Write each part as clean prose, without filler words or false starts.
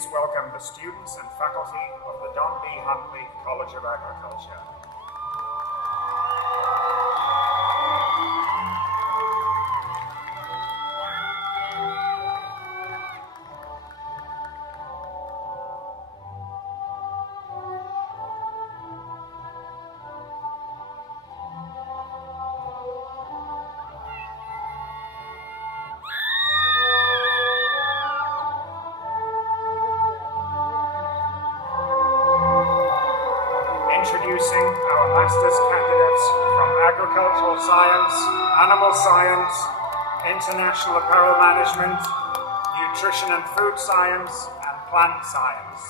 please welcome the students and faculty of the Don B. Huntley College of Agriculture. Introducing our master's candidates from agricultural science, animal science, international apparel management, nutrition and food science, and plant science.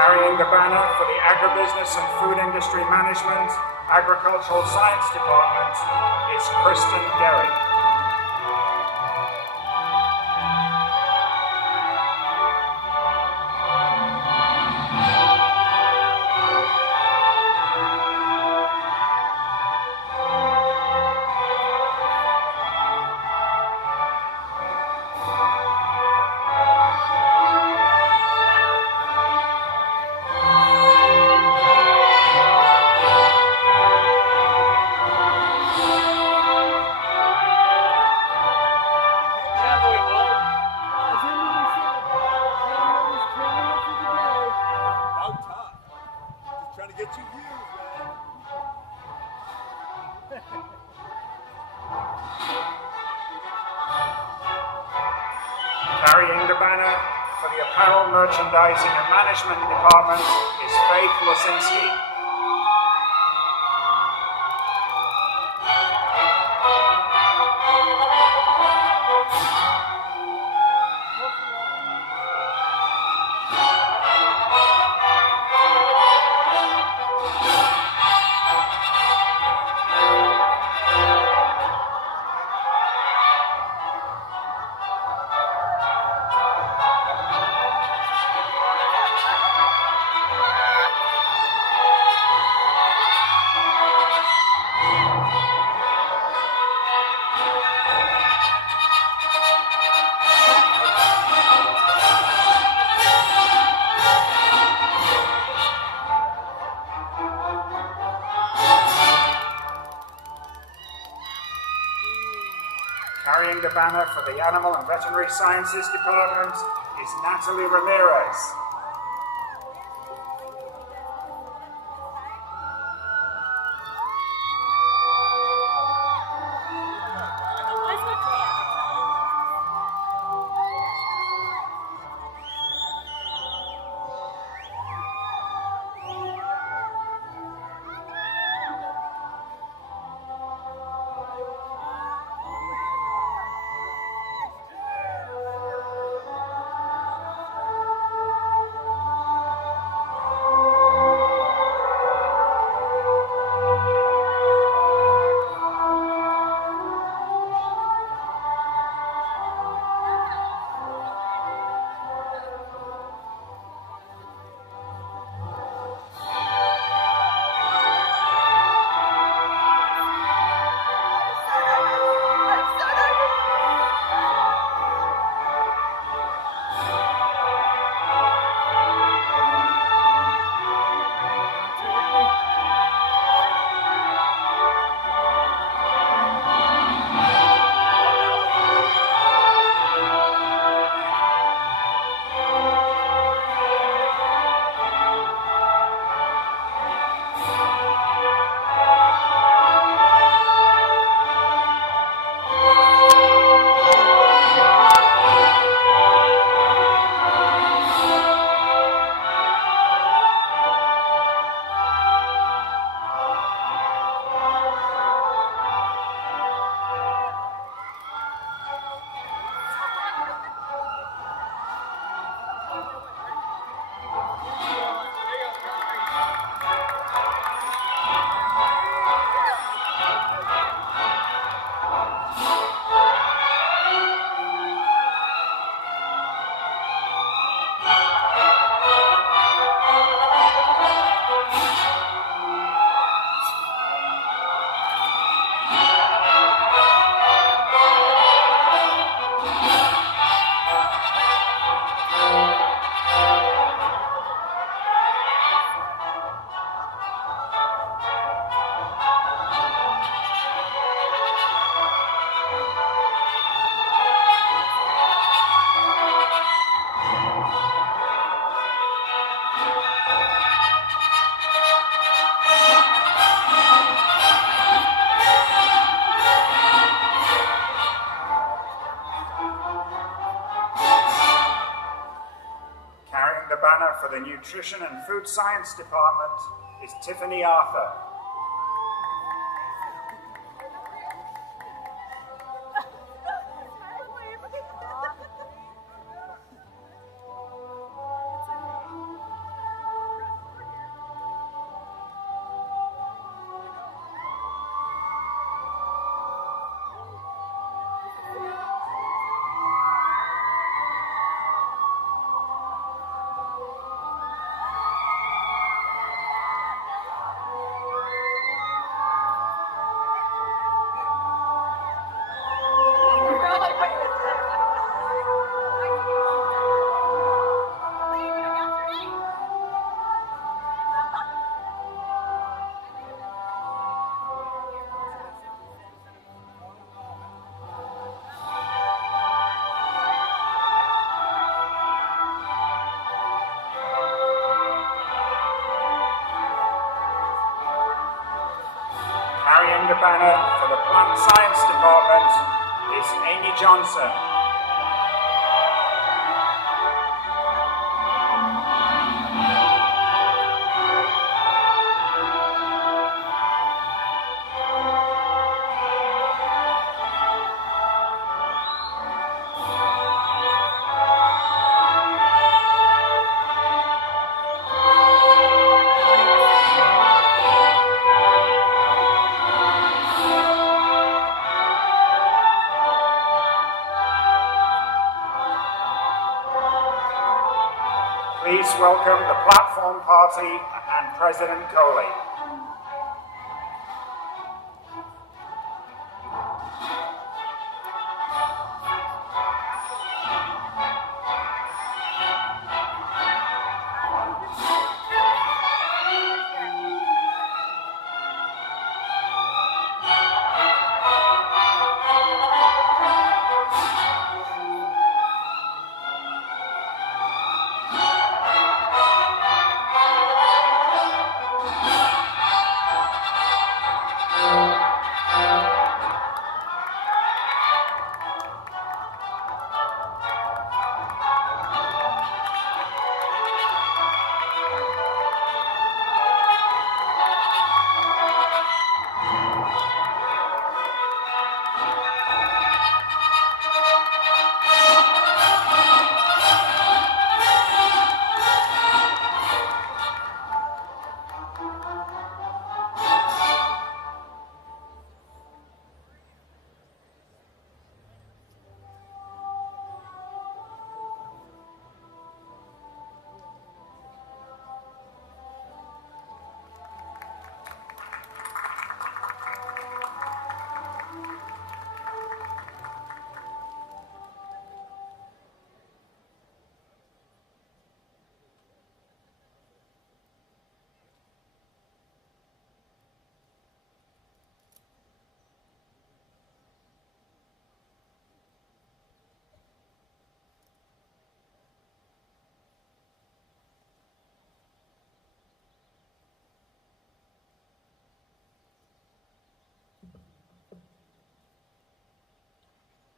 Carrying the banner for the agribusiness and food industry management, agricultural science department is Kristen Derry. Carrying the banner for the Apparel Merchandising and Management Department is Faith Losinski. Carrying the banner for the Animal and Veterinary Sciences Department is Natalie Ramirez. for the Nutrition and Food Science Department is Tiffany Arthur. Carrying the banner for the Plant Science Department is Amy Johnson. Please welcome the Platform Party and President Coley.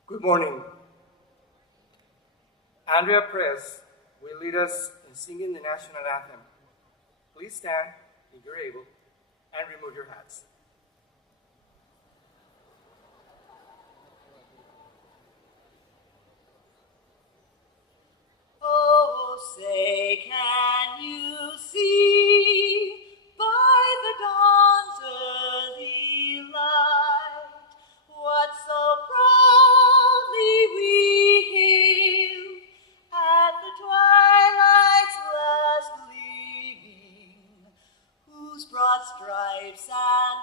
Good morning. Andrea Press will lead us in singing the national anthem. Please stand, if you're able, and remove your hats. Oh, say, can you see by the dawn's early light what so proudly we hailed at the twilight's last gleaming, whose broad stripes and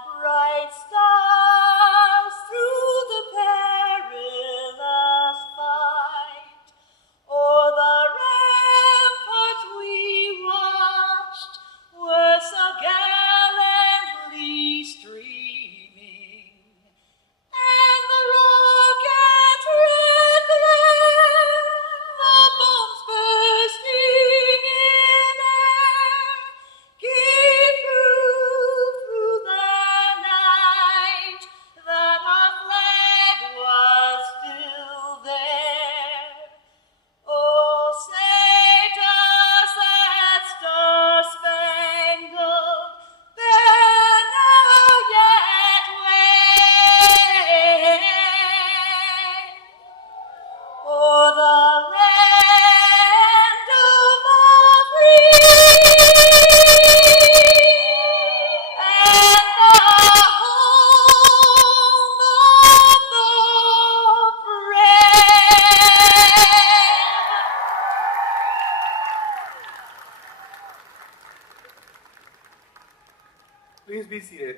be seated.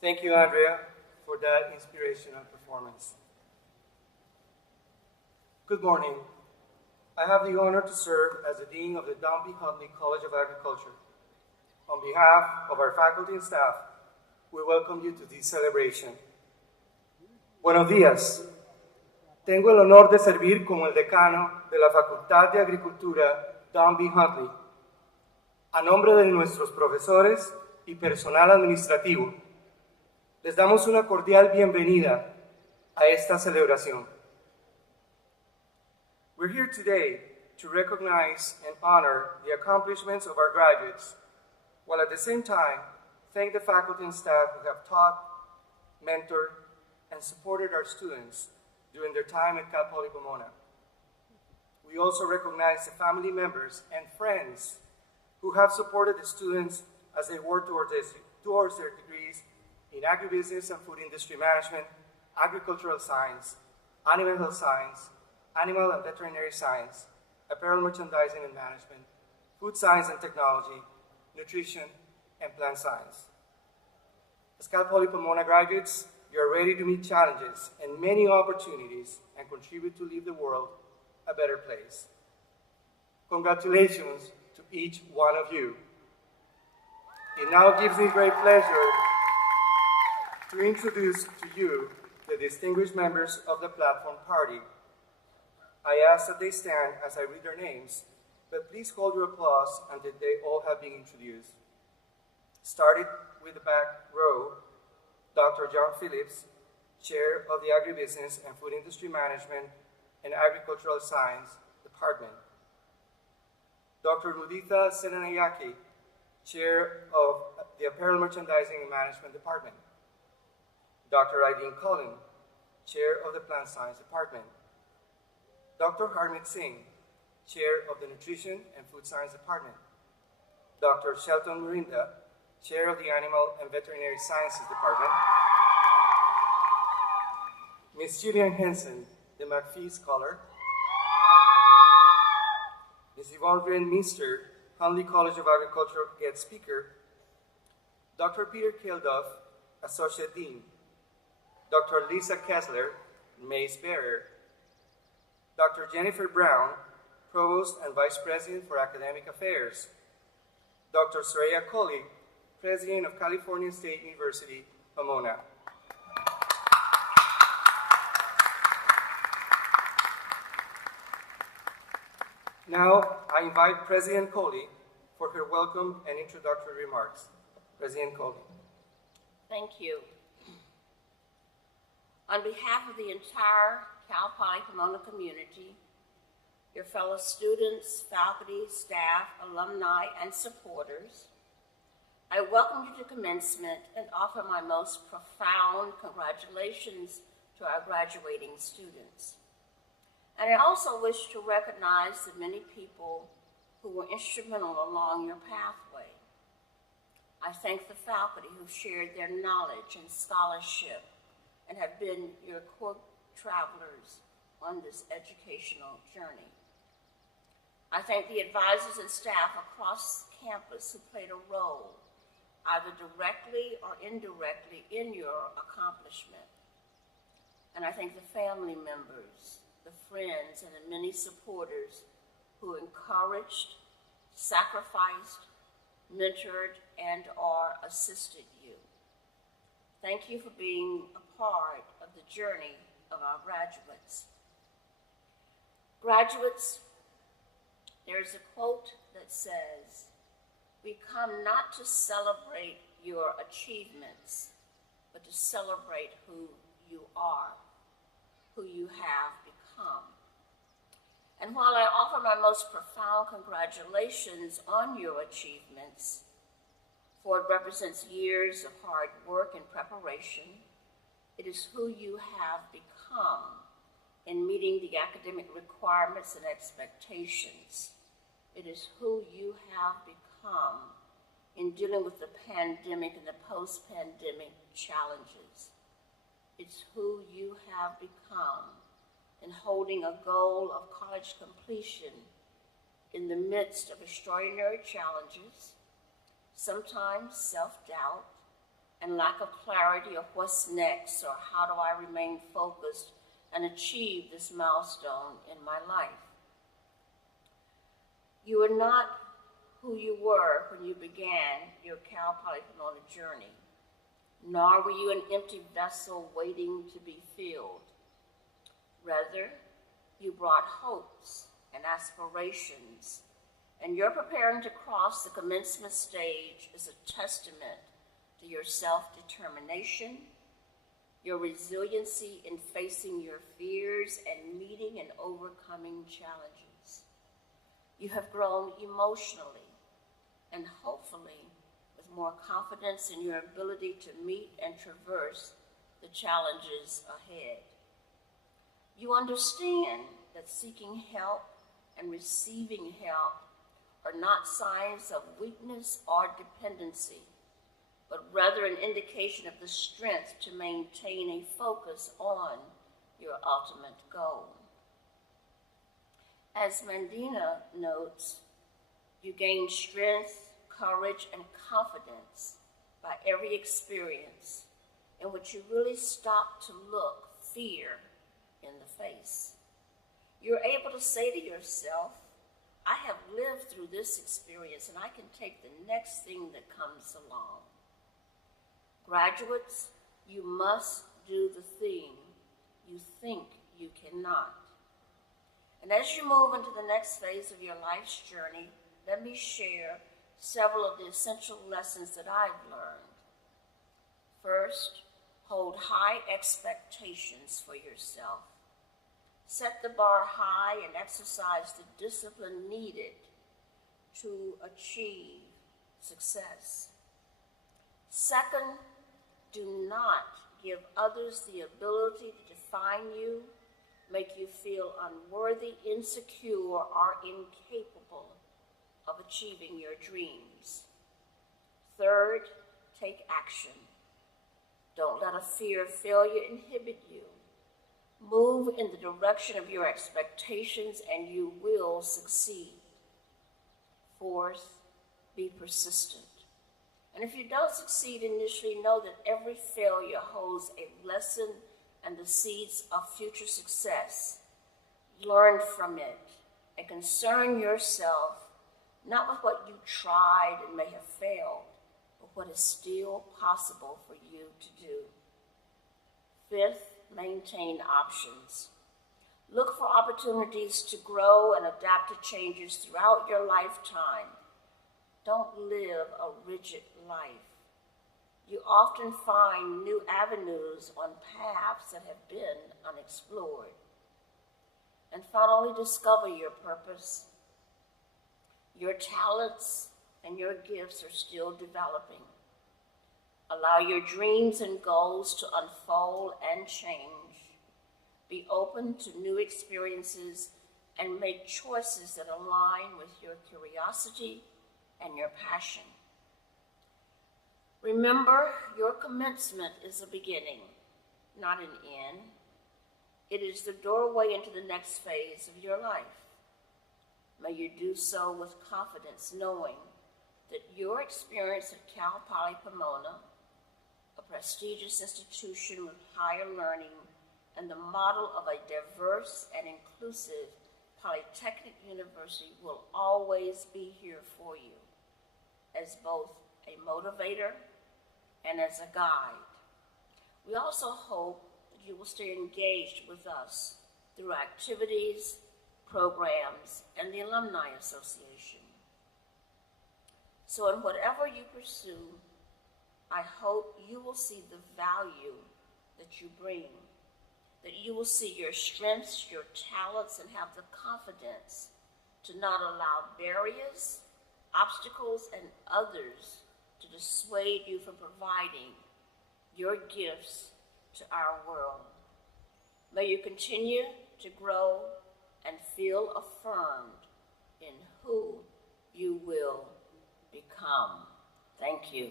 Thank you, Andrea, for that inspirational performance. Good morning. I have the honor to serve as the Dean of the Huntley College of Agriculture. On behalf of our faculty and staff, we welcome you to this celebration. Buenos días. Tengo el honor de servir como el decano de la Facultad de Agricultura Huntley. A nombre de nuestros profesores y personal administrativo, les damos una cordial bienvenida a esta celebración. We're here today to recognize and honor the accomplishments of our graduates, while at the same time thank the faculty and staff who have taught, mentored, and supported our students during their time at Cal Poly Pomona. We also recognize the family members and friends who have supported the students as they work towards their degrees in agribusiness and food industry management, agricultural science, animal health science, animal and veterinary science, apparel merchandising and management, food science and technology, nutrition, and plant science. As Cal Poly Pomona graduates, you are ready to meet challenges and many opportunities and contribute to leave the world a better place. Congratulations to each one of you. It now gives me great pleasure to introduce to you the distinguished members of the platform party. I ask that they stand as I read their names, but please hold your applause until they all have been introduced. Starting with the back row, Dr. John Phillips, Chair of the Agribusiness and Food Industry Management and Agricultural Science Department. Dr. Ruditha Senanayake, Chair of the Apparel Merchandising and Management Department. Dr. Eileen Cullen, Chair of the Plant Science Department. Dr. Harmeet Singh, Chair of the Nutrition and Food Science Department. Dr. Shelton Murinda, Chair of the Animal and Veterinary Sciences Department. Ms. Julian Henson, the McPhee Scholar. Ms. Yvonne Green-Minster, Huntley College of Agriculture Guest Speaker. Dr. Peter Kilduff, Associate Dean. Dr. Lisa Kessler, Mace Bearer. Dr. Jennifer Brown, Provost and Vice President for Academic Affairs. Dr. Soraya Colley, President of California State University, Pomona. Now, I invite President Colley for her welcome and introductory remarks. President Colley. Thank you. On behalf of the entire Cal Poly Pomona community, your fellow students, faculty, staff, alumni, and supporters, I welcome you to Commencement and offer my most profound congratulations to our graduating students. And I also wish to recognize the many people who were instrumental along your pathway. I thank the faculty who shared their knowledge and scholarship and have been your co-travelers on this educational journey. I thank the advisors and staff across campus who played a role, either directly or indirectly, in your accomplishment. And I thank the family members, the friends, and the many supporters who encouraged, sacrificed, mentored, and/or assisted you. Thank you for being a part of the journey of our graduates. Graduates, there's a quote that says, "We come not to celebrate your achievements, but to celebrate who you are, who you have become." And while I offer my most profound congratulations on your achievements, for it represents years of hard work and preparation, it is who you have become in meeting the academic requirements and expectations. It is who you have become in dealing with the pandemic and the post-pandemic challenges. It's who you have become in holding a goal of college completion in the midst of extraordinary challenges, sometimes self-doubt and lack of clarity of what's next or how do I remain focused and achieve this milestone in my life. You are not who you were when you began your Cal Poly Pomona journey, nor were you an empty vessel waiting to be filled. Rather, you brought hopes and aspirations, and your preparing to cross the commencement stage is a testament to your self-determination, your resiliency in facing your fears and meeting and overcoming challenges. You have grown emotionally and hopefully with more confidence in your ability to meet and traverse the challenges ahead. You understand that seeking help and receiving help are not signs of weakness or dependency, but rather an indication of the strength to maintain a focus on your ultimate goal. As Mandina notes, you gain strength, courage, and confidence by every experience in which you really stop to look fear in the face. You're able to say to yourself, I have lived through this experience and I can take the next thing that comes along. Graduates, you must do the thing you think you cannot. And as you move into the next phase of your life's journey, let me share several of the essential lessons that I've learned. First, hold high expectations for yourself. Set the bar high and exercise the discipline needed to achieve success. Second, do not give others the ability to define you, make you feel unworthy, insecure, or incapable of achieving your dreams. Third, take action. Don't let a fear of failure inhibit you. Move in the direction of your expectations and you will succeed. Fourth, be persistent. And if you don't succeed initially, know that every failure holds a lesson and the seeds of future success. Learn from it and concern yourself not with what you tried and may have failed, but what is still possible for you to do. Fifth, maintain options. Look for opportunities to grow and adapt to changes throughout your lifetime. Don't live a rigid life. You often find new avenues on paths that have been unexplored. And finally, discover your purpose. Your talents and your gifts are still developing. Allow your dreams and goals to unfold and change. Be open to new experiences and make choices that align with your curiosity and your passion. Remember, your commencement is a beginning, not an end. It is the doorway into the next phase of your life. May you do so with confidence, knowing that your experience at Cal Poly Pomona, a prestigious institution with higher learning and the model of a diverse and inclusive polytechnic university, will always be here for you as both a motivator and as a guide. We also hope that you will stay engaged with us through activities, programs, and the Alumni Association. So in whatever you pursue, I hope you will see the value that you bring, that you will see your strengths, your talents, and have the confidence to not allow barriers, obstacles, and others to dissuade you from providing your gifts to our world. May you continue to grow and feel affirmed in who you will become. Thank you.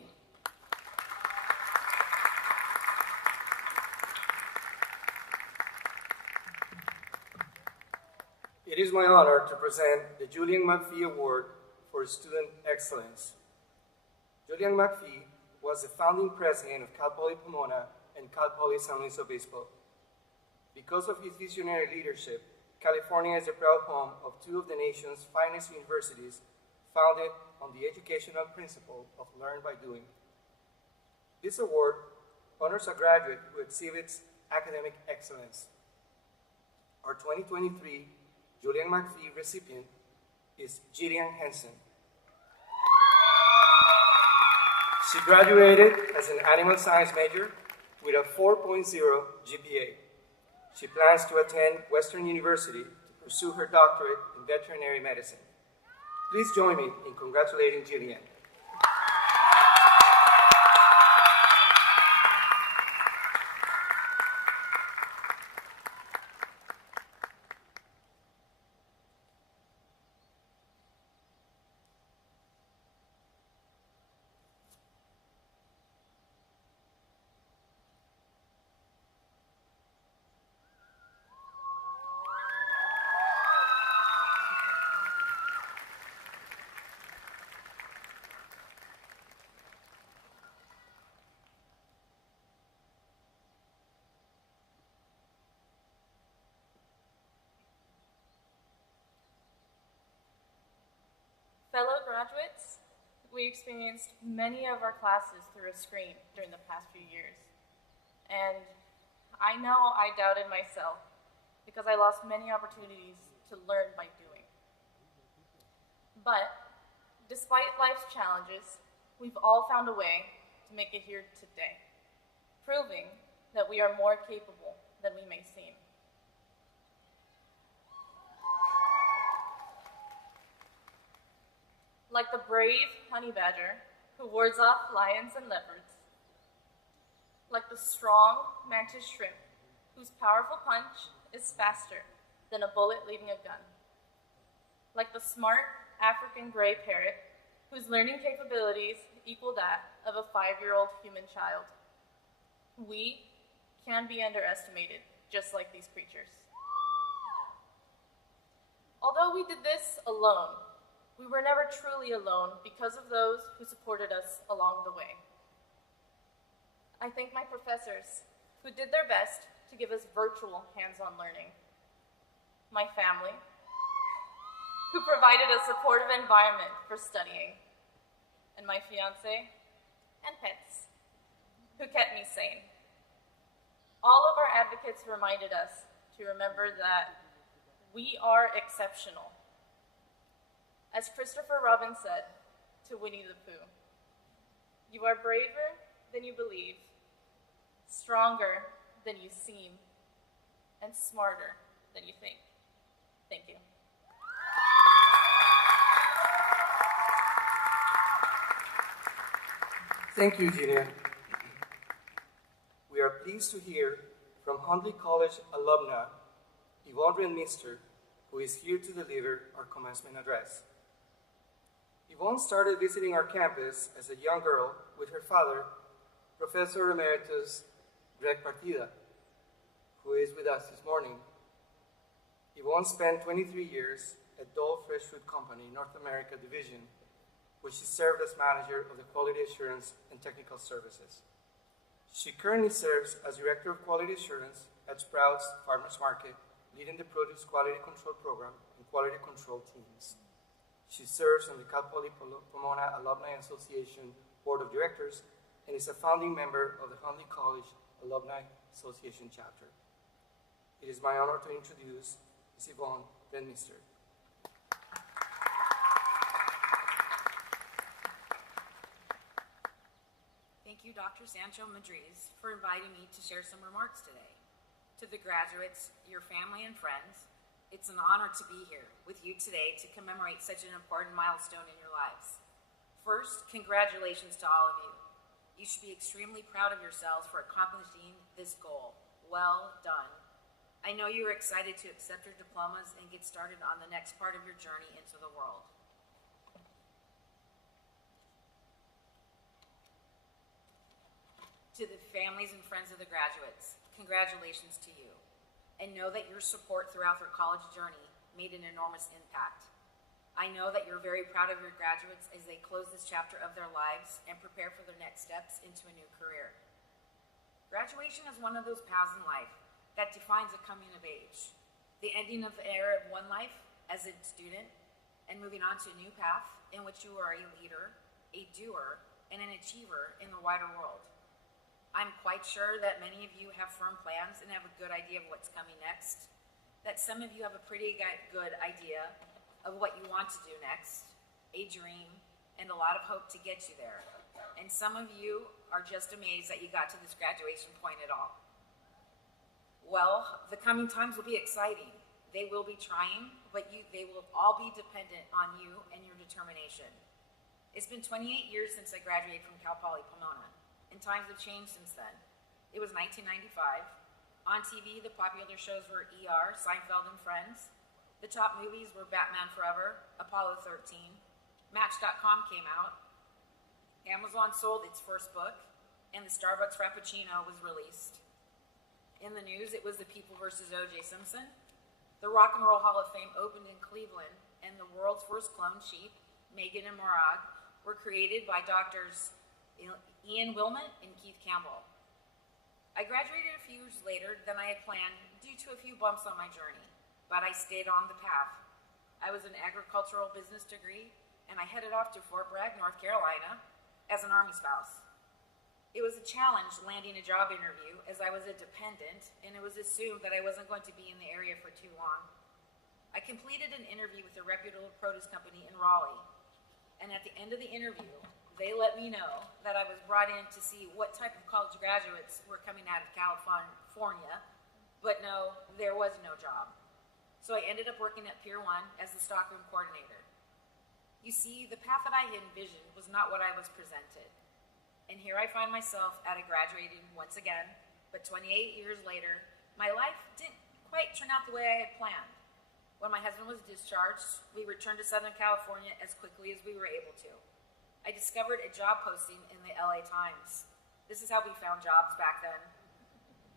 It is my honor to present the Julian McPhee Award for Student Excellence. Julian McPhee was the founding president of Cal Poly Pomona and Cal Poly San Luis Obispo. Because of his visionary leadership, California is the proud home of two of the nation's finest universities, founded on the educational principle of learn by doing. This award honors a graduate who exhibits academic excellence. Our 2023 Julian McPhee recipient is Jillian Henson. She graduated as an animal science major with a 4.0 GPA. She plans to attend Western University to pursue her doctorate in veterinary medicine. Please join me in congratulating Jillian. Fellow graduates, we experienced many of our classes through a screen during the past few years. And I know I doubted myself because I lost many opportunities to learn by doing. But despite life's challenges, we've all found a way to make it here today, proving that we are more capable than we may seem. Like the brave honey badger who wards off lions and leopards. Like the strong mantis shrimp whose powerful punch is faster than a bullet leaving a gun. Like the smart African gray parrot whose learning capabilities equal that of a 5-year-old human child. We can be underestimated, just like these creatures. Although we did this alone, we were never truly alone because of those who supported us along the way. I thank my professors who did their best to give us virtual hands-on learning, my family, who provided a supportive environment for studying, and my fiance and pets, who kept me sane. All of our advocates reminded us to remember that we are exceptional. As Christopher Robin said to Winnie the Pooh, "You are braver than you believe, stronger than you seem, and smarter than you think." Thank you. Thank you, Jillian. We are pleased to hear from Huntley College alumna Yvonne Renmister, who is here to deliver our commencement address. Yvonne started visiting our campus as a young girl with her father, Professor Emeritus Greg Partida, who is with us this morning. Yvonne spent 23 years at Dole Fresh Food Company, North America Division, where she served as manager of the Quality Assurance and Technical Services. She currently serves as Director of Quality Assurance at Sprouts Farmers Market, leading the Produce Quality Control Program and Quality Control teams. She serves on the Cal Poly Pomona Alumni Association Board of Directors and is a founding member of the Huntley College Alumni Association chapter. It is my honor to introduce Ms. Yvonne Renmister. Thank you, Dr. Sancho Madriz, for inviting me to share some remarks today. To the graduates, your family and friends, it's an honor to be here with you today to commemorate such an important milestone in your lives. First, congratulations to all of you. You should be extremely proud of yourselves for accomplishing this goal. Well done. I know you are excited to accept your diplomas and get started on the next part of your journey into the world. To the families and friends of the graduates, congratulations to you. And know that your support throughout their college journey made an enormous impact. I know that you're very proud of your graduates as they close this chapter of their lives and prepare for their next steps into a new career. Graduation is one of those paths in life that defines a coming of age, the ending of the era of one life as a student and moving on to a new path in which you are a leader, a doer, and an achiever in the wider world. I'm quite sure that many of you have firm plans and have a good idea of what's coming next, that some of you have a pretty good idea of what you want to do next, a dream, and a lot of hope to get you there. And some of you are just amazed that you got to this graduation point at all. Well, the coming times will be exciting. They will be trying, but they will all be dependent on you and your determination. It's been 28 years since I graduated from Cal Poly Pomona, and times have changed since then. It was 1995. On TV, the popular shows were ER, Seinfeld and Friends. The top movies were Batman Forever, Apollo 13. Match.com came out. Amazon sold its first book, and the Starbucks Frappuccino was released. In the news, it was the People versus O.J. Simpson. The Rock and Roll Hall of Fame opened in Cleveland, and the world's first cloned sheep, Megan and Morag, were created by doctors Ian Wilmot and Keith Campbell. I graduated a few years later than I had planned due to a few bumps on my journey, but I stayed on the path. I was an agricultural business degree, and I headed off to Fort Bragg, North Carolina, as an Army spouse. It was a challenge landing a job interview as I was a dependent, and it was assumed that I wasn't going to be in the area for too long. I completed an interview with a reputable produce company in Raleigh, and at the end of the interview, they let me know that I was brought in to see what type of college graduates were coming out of California, but no, there was no job. So I ended up working at Pier 1 as the stockroom coordinator. You see, the path that I had envisioned was not what I was presented. And here I find myself at a graduating once again, but 28 years later, my life didn't quite turn out the way I had planned. When my husband was discharged, we returned to Southern California as quickly as we were able to. I discovered a job posting in the LA Times. This is how we found jobs back then.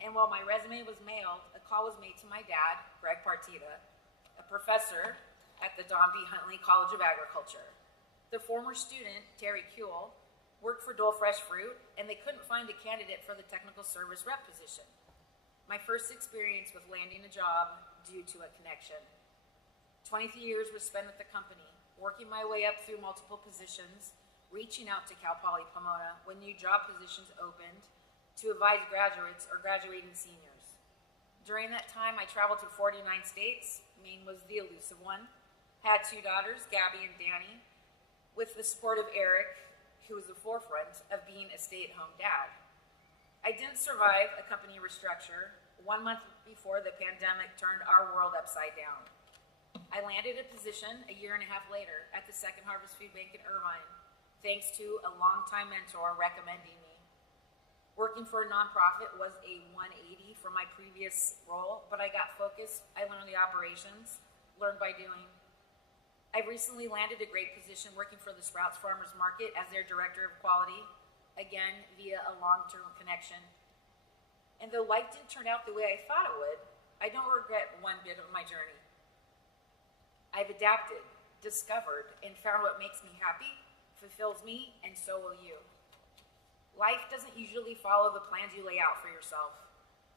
And while my resume was mailed, a call was made to my dad, Greg Partita, a professor at the Huntley College of Agriculture. The former student, Terry Kuehl, worked for Dole Fresh Fruit, and they couldn't find a candidate for the technical service rep position. My first experience with landing a job due to a connection. 23 years was spent at the company, working my way up through multiple positions, reaching out to Cal Poly Pomona when new job positions opened to advise graduates or graduating seniors. During that time, I traveled to 49 states. Maine was the elusive one. Had 2 daughters, Gabby and Danny, with the support of Eric, who was the forefront of being a stay-at-home dad. I didn't survive a company restructure 1 month before the pandemic turned our world upside down. I landed a position a year and a half later at the Second Harvest Food Bank in Irvine, thanks to a longtime mentor recommending me. Working for a nonprofit was a 180 from my previous role, but I got focused. I learned the operations, learned by doing. I recently landed a great position working for the Sprouts Farmers Market as their Director of Quality, again via a long-term connection. And though life didn't turn out the way I thought it would, I don't regret one bit of my journey. I've adapted, discovered, and found what makes me happy, fulfills me, and so will you. Life doesn't usually follow the plans you lay out for yourself.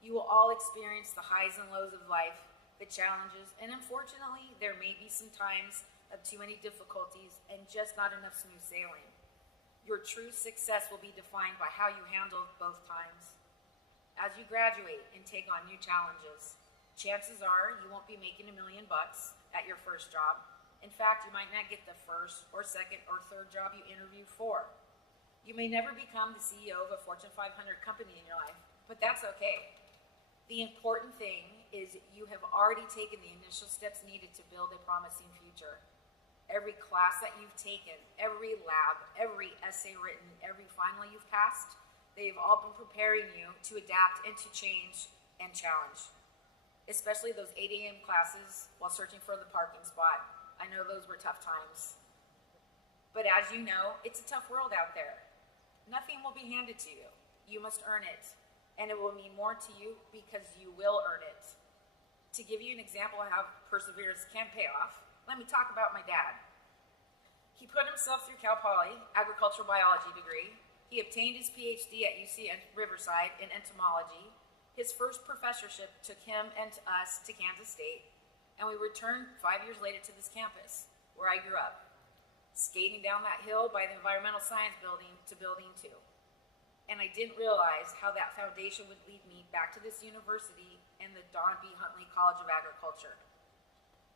You will all experience the highs and lows of life, the challenges, and unfortunately, there may be some times of too many difficulties and just not enough smooth sailing. Your true success will be defined by how you handle both times. As you graduate and take on new challenges, chances are you won't be making $1 million at your first job. In fact, you might not get the first or second or third job you interview for. You may never become the CEO of a Fortune 500 company in your life, but that's okay. The important thing is you have already taken the initial steps needed to build a promising future. Every class that you've taken, every lab, every essay written, every final you've passed, they've all been preparing you to adapt and to change and challenge. Especially those 8 a.m. classes while searching for the parking spot. I know those were tough times. But as you know, it's a tough world out there. Nothing will be handed to you. You must earn it. And it will mean more to you because you will earn it. To give you an example of how perseverance can pay off, let me talk about my dad. He put himself through Cal Poly, agricultural biology degree. He obtained his PhD at UC Riverside in entomology. His first professorship took him and us to Kansas State, and we returned 5 years later to this campus, where I grew up, skating down that hill by the Environmental Science Building to Building 2. And I didn't realize how that foundation would lead me back to this university and the Don B. Huntley College of Agriculture.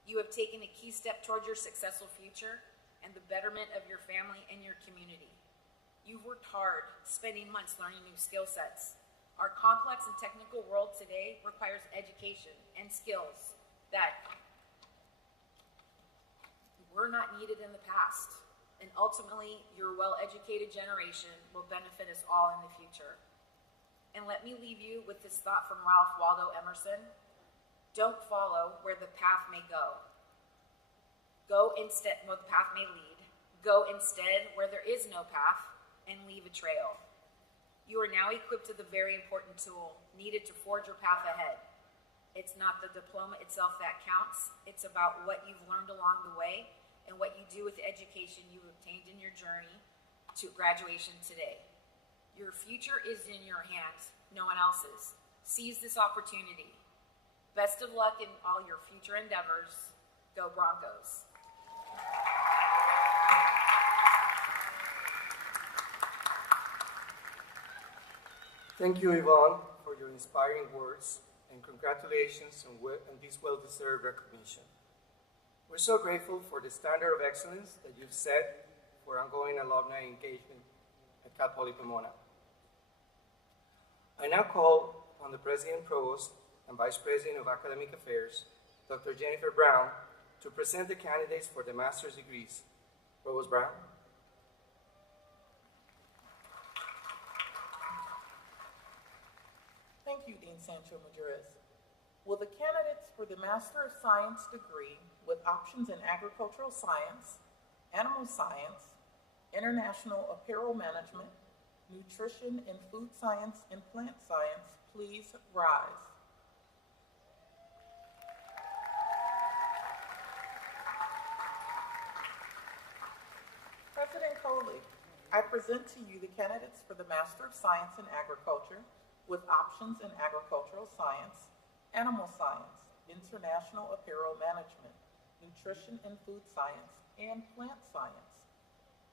You have taken a key step toward your successful future and the betterment of your family and your community. You've worked hard, spending months learning new skill sets. Our complex and technical world today requires education and skills that were not needed in the past. And ultimately, your well-educated generation will benefit us all in the future. And let me leave you with this thought from Ralph Waldo Emerson. Don't follow where the path may go. Go instead where the path may lead. Go instead where there is no path and leave a trail. You are now equipped with a very important tool needed to forge your path ahead. It's not the diploma itself that counts. It's about what you've learned along the way and what you do with the education you obtained in your journey to graduation today. Your future is in your hands, no one else's. Seize this opportunity. Best of luck in all your future endeavors. Go Broncos. Thank you, Yvonne, for your inspiring words, and congratulations on this well-deserved recognition. We're so grateful for the standard of excellence that you've set for ongoing alumni engagement at Cal Poly Pomona. I now call on the President Provost and Vice President of Academic Affairs, Dr. Jennifer Brown, to present the candidates for the master's degrees. Provost Brown. Thank you, Dean Sancho Madriz. Will the candidates for the Master of Science degree with options in agricultural science, animal science, international apparel management, nutrition and food science, and plant science, please rise? President Coley, I present to you the candidates for the Master of Science in Agriculture with options in agricultural science, animal science, international apparel management, nutrition and food science, and plant science.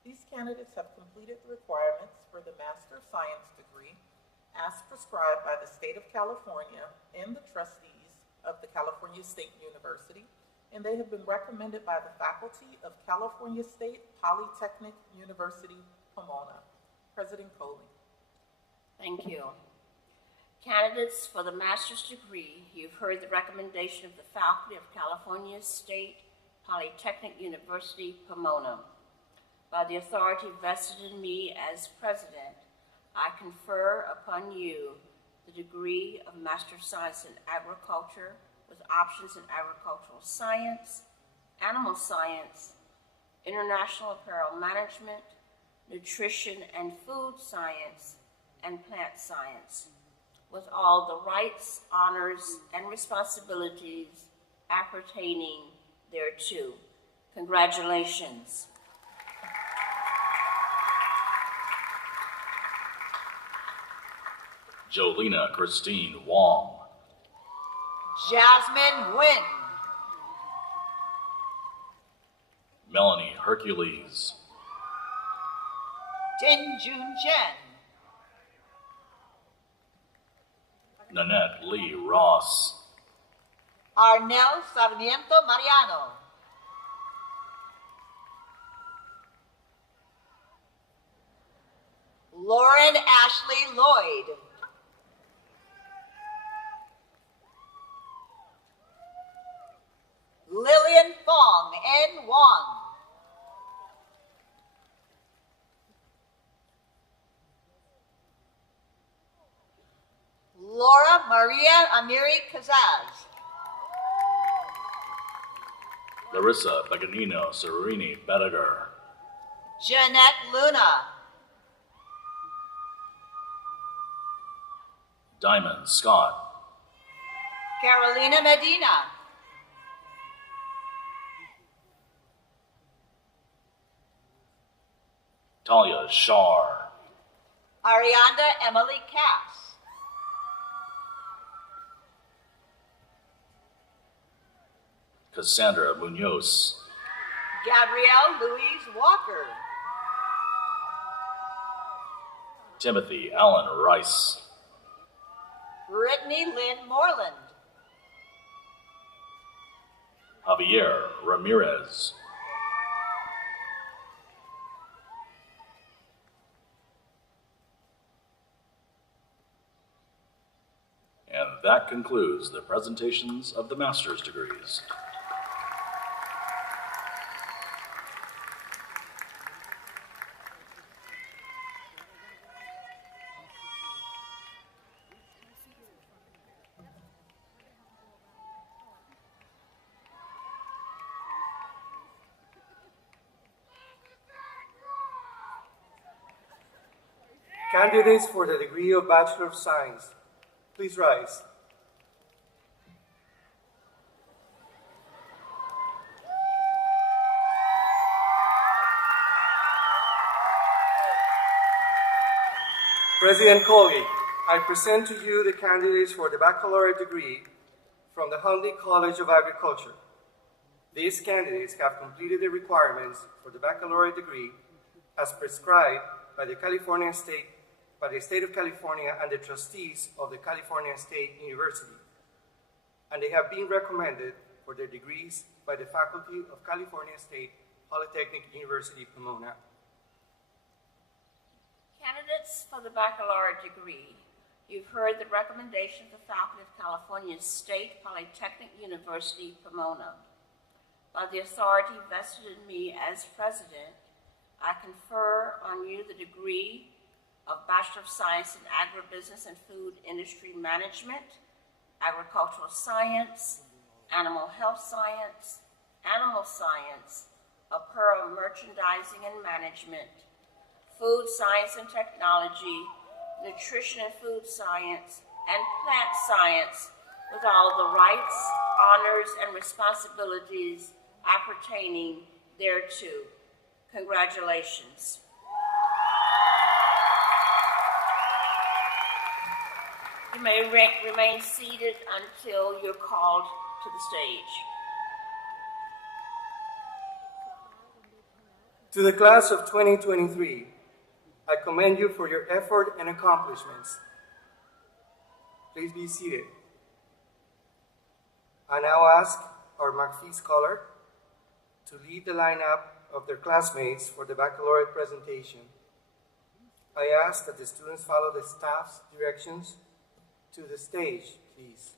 These candidates have completed the requirements for the Master of Science degree as prescribed by the state of California and the trustees of the California State University, and they have been recommended by the faculty of California State Polytechnic University, Pomona. President Coley. Thank you. Candidates for the master's degree, you've heard the recommendation of the faculty of California State Polytechnic University, Pomona. By the authority vested in me as president, I confer upon you the degree of Master of Science in Agriculture with options in agricultural science, animal science, international apparel management, nutrition and food science, and plant science, with all the rights, honors, and responsibilities appertaining thereto. Congratulations. Jolena Christine Wong. Jasmine Nguyen. Melanie Hercules. Tin Jun Chen. Nanette Lee Ross. Arnel Sarmiento Mariano. Lauren Ashley Lloyd. Lillian Fong N. Wong. Laura Maria Amiri Kazaz. Larissa Paganino Serini Bediger. Jeanette Luna. Diamond Scott. Carolina Medina. Talia Shar, Arianda Emily Cass, Cassandra Munoz, Gabrielle Louise Walker, Timothy Allen Rice, Brittany Lynn Moreland, Javier Ramirez, and that concludes the presentations of the master's degrees. Candidates for the degree of Bachelor of Science, please rise. President Colgate, I present to you the candidates for the baccalaureate degree from the Huntley College of Agriculture. These candidates have completed the requirements for the baccalaureate degree as prescribed by the State of California and the trustees of the California State University, and they have been recommended for their degrees by the faculty of California State Polytechnic University, Pomona. Candidates for the baccalaureate degree, you've heard the recommendation of the faculty of California State Polytechnic University, Pomona. By the authority vested in me as president, I confer on you the degree of Bachelor of Science in Agribusiness and Food Industry Management, Agricultural Science, Animal Health Science, Animal Science, Apparel Merchandising and Management, Food Science and Technology, Nutrition and Food Science, and Plant Science, with all the rights, honors, and responsibilities appertaining thereto. Congratulations. You may remain seated until you're called to the stage. To the class of 2023, I commend you for your effort and accomplishments. Please be seated. I now ask our Marquis Scholar to lead the lineup of their classmates for the baccalaureate presentation. I ask that the students follow the staff's directions to the stage, please.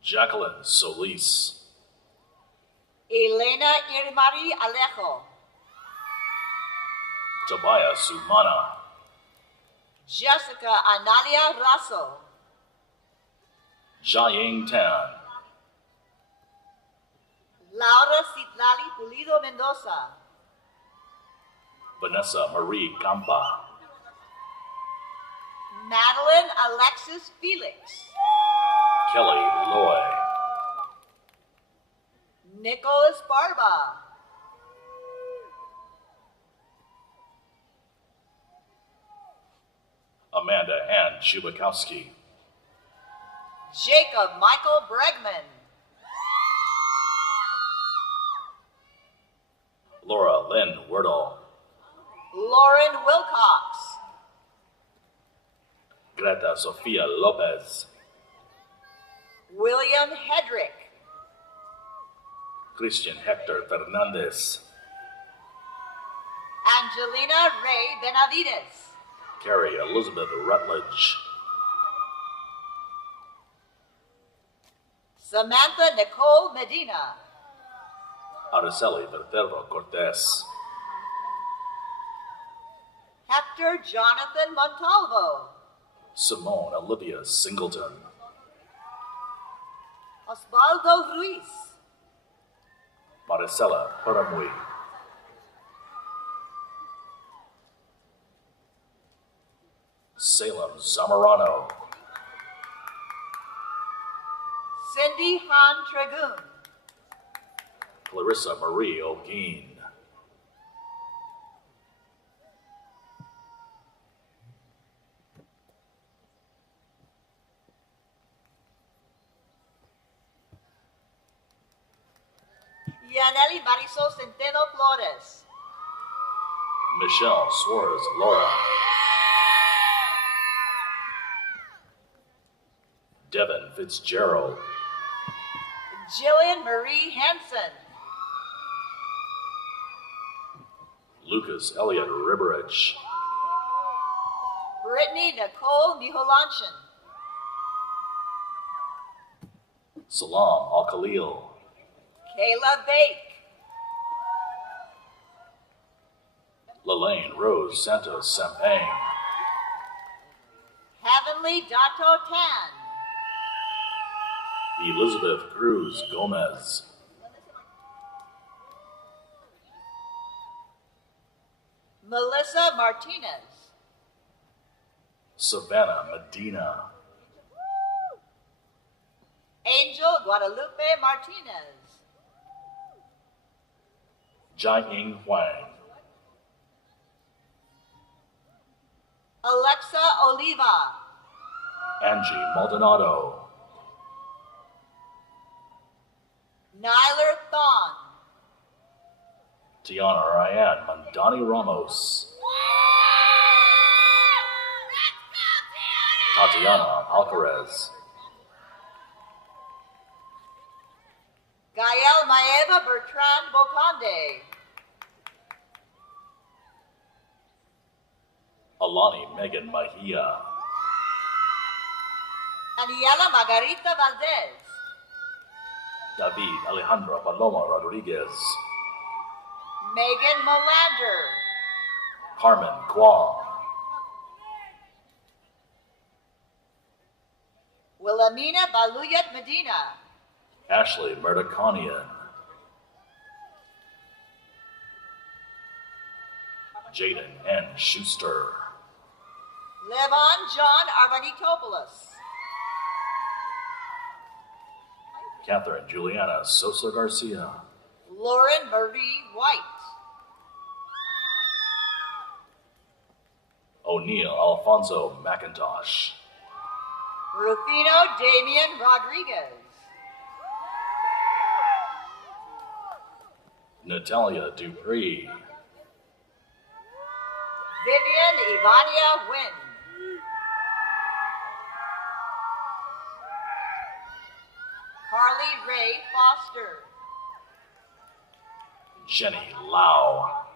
Jacqueline Solis, Elena Irmari Alejo, Tobias Umana, Jessica Analia Raso, Jiaying Tan, Laura Citlali Pulido Mendoza, Vanessa Marie Campa, Madeline Alexis Felix, Kelly Loy, Nicholas Barba, Amanda Ann Shubakowski, Jacob Michael Bregman, Laura Lynn Wordle, Lauren Wilcox, Greta Sofia Lopez, William Hedrick, Christian Hector Fernandez, Angelina Ray Benavides, Carrie Elizabeth Rutledge, Samantha Nicole Medina, Araceli Verterro Cortez, Hector Jonathan Montalvo, Simone Olivia Singleton, Osvaldo Ruiz, Maricela Paramui, Salem Zamorano. Cindy Han Tragoon. Clarissa Marie O'Gean. Yaneli Marisol Centeno Flores. Michelle Suarez Laura. Devin Fitzgerald. Jillian Marie Hansen. Lucas Elliott Ribberich. Brittany Nicole Miholanshin. Salam Al Khalil. Kayla Bake. Lelaine Rose Santos Sampang. Heavenly Dato Tan. Elizabeth Cruz Gomez. Melissa Martinez. Savannah Medina. Angel Guadalupe Martinez. Jiaying Huang. Alexa Oliva. Angie Maldonado. Nyler Thon. Tiana Ryan Mandani Ramos. Tatiana Alcarez. Gael Maeva Bertrand Bocande. Alani Megan Mahia. Aniela Margarita Valdez. David Alejandro Paloma Rodriguez. Megan Molander. Carmen Kwong. Wilhelmina Baluyat Medina. Ashley Murdakanian. Jaden N. Schuster. Levon John Arvanitopoulos. Catherine Juliana Sosa Garcia. Lauren Marie White. O'Neill Alfonso McIntosh. Rufino Damian Rodriguez. Natalia Dupree. Vivian Ivania Wynn. Carly Ray Foster. Jenny Lau.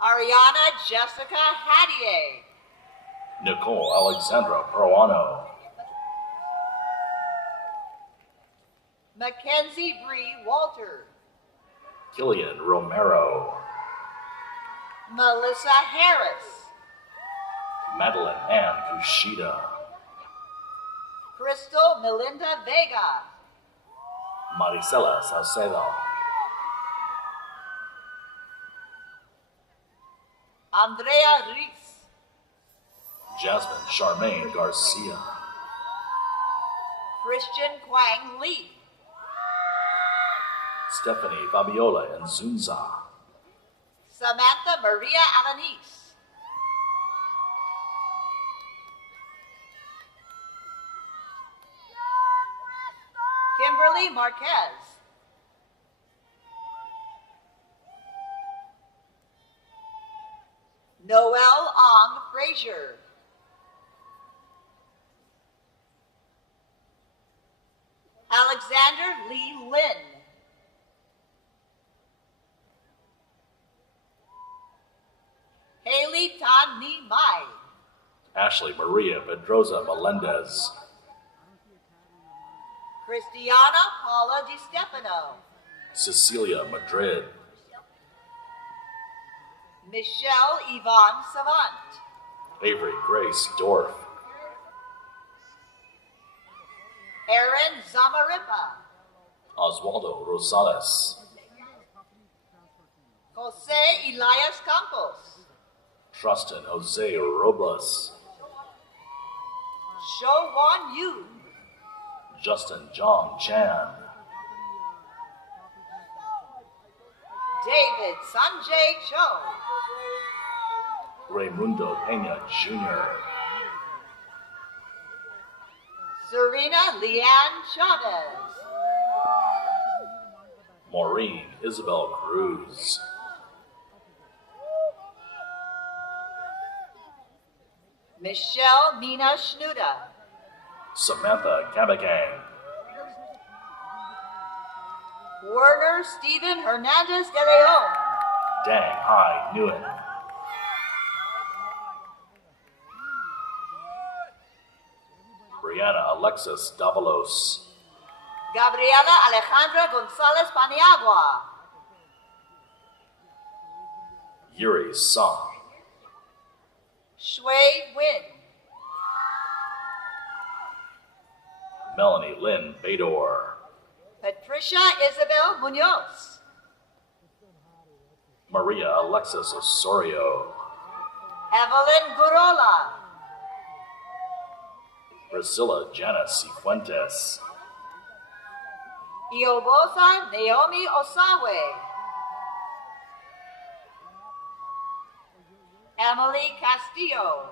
Ariana Jessica Hadier. Nicole Alexandra Peruano. Mackenzie Bree Walter. Killian Romero. Melissa Harris. Madeline Ann Kushida. Crystal Melinda Vega. Maricela Salcedo. Andrea Reese. Jasmine Charmaine Garcia. Christian Kwang Lee. Stephanie Fabiola Nzunza. Samantha Maria Alanis. Kimberly Marquez. Noel Ong Frazier. Alexander Lee Lin. Haley Tan Ni Mai. Ashley Maria Pedroza Melendez. Christiana Paula Di Stefano. Cecilia Madrid. Michelle Yvonne Savant. Avery Grace Dorff. Aaron Zamaripa. Oswaldo Rosales. Jose Elias Campos. Trustin Jose Robles, Shou Wan Yu, Justin Zhang Chan, David Sanjay Cho, Raimundo Pena Jr., Serena Leanne Chavez, Maureen Isabel Cruz, Michelle Mina Schnuda, Samantha Cabagang, Werner Steven Hernandez de Leon, Dang Hai Nguyen, Brianna Alexis Davalos, Gabriela Alejandra Gonzalez Paniagua, Yuri Song, Shui Win, Melanie Lynn Bador, Patricia Isabel Munoz, Maria Alexis Osorio, Evelyn Gurola, Priscilla Janice Cifuentes, Iobosa Naomi Osawe, Emily Castillo,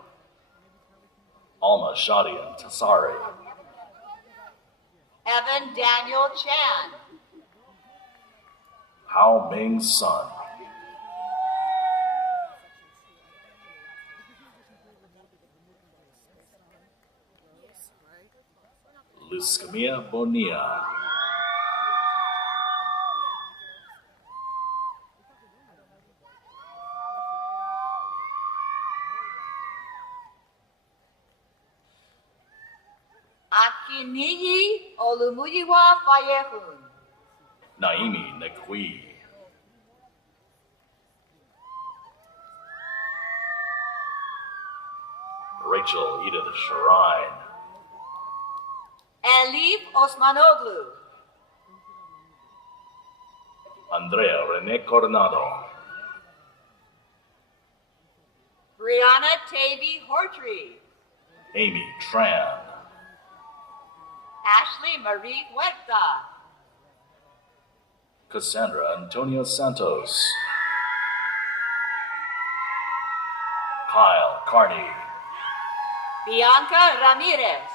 Alma Shadian Tassari, Evan Daniel Chan, Hao Ming Sun, Luzcamia Bonilla, Akiniyi Olumuyiwa Fayehun, Naimi Nakui, Rachel Edith Shrine, Elif Osmanoglu, Andrea Rene Coronado, Brianna Tavy Hortree, Amy Tran, Ashley Marie Huerta, Cassandra Antonio Santos, Kyle Carney, Bianca Ramirez,